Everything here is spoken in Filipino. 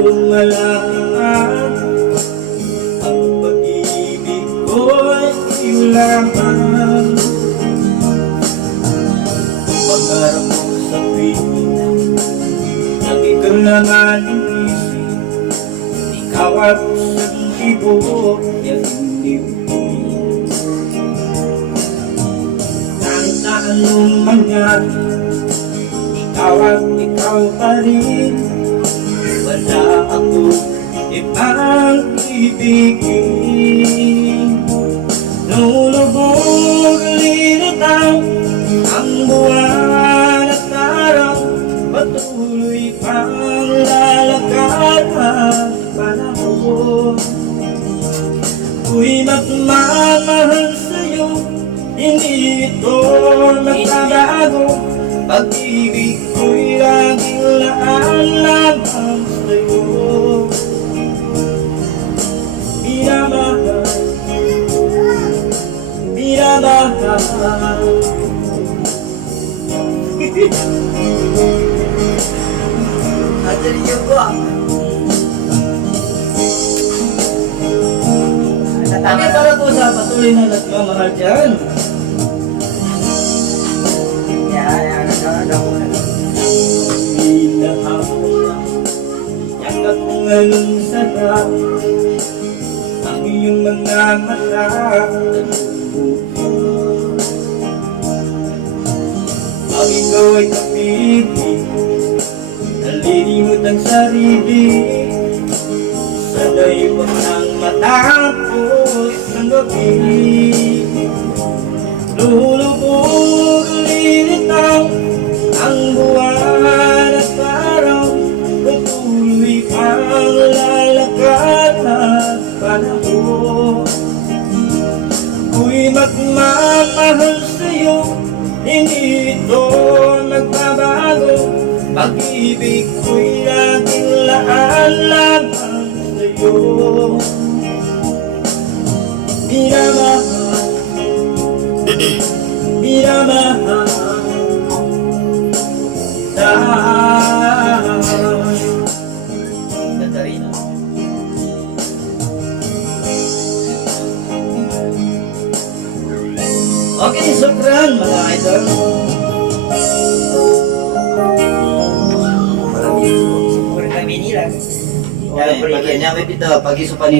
lumalakad, ang pag-ibig ko'y ulaman. Pangarap mo sa tuwing nang ikaw lang aking isip, ikaw at isang tibok yung dibdib. Kahit na anong mangyari, ikaw at ikaw pa rin. Wala akong ibang ibigin. Lulubog linitaw ang buwan at araw, patuloy pang lalakad ang panahon. Ako'y magmamahal sa'yo, hindi ito magbabago. Pag-ibig ko'y laging laan lamang sa'yo. Minamahal, minamahal. Adriyo ko ah. Kami para po sa patuloy na nagmamahal dyan. Yan, ako na. Hinahapon na, yakap kong anong sarap, ang iyong mga mata nagbubuo. Pag ikaw ay kapiling, nalilimot ang sarili, sana'y huwag nang matapos ng gabi. Lulubog linitaw ang buwan at araw, patuloy pang lalakad ang panahon. Ako'y magmamahal sa'yo, hindi ito magbabago. Pag-ibig ko'y laging laan lamang sa'yo. Minamahal, minamahal ganda rin ah. Okay, sukran mga idol. Maraming kami nila. Okay, pag-inya ko dito, pag-isupan nito.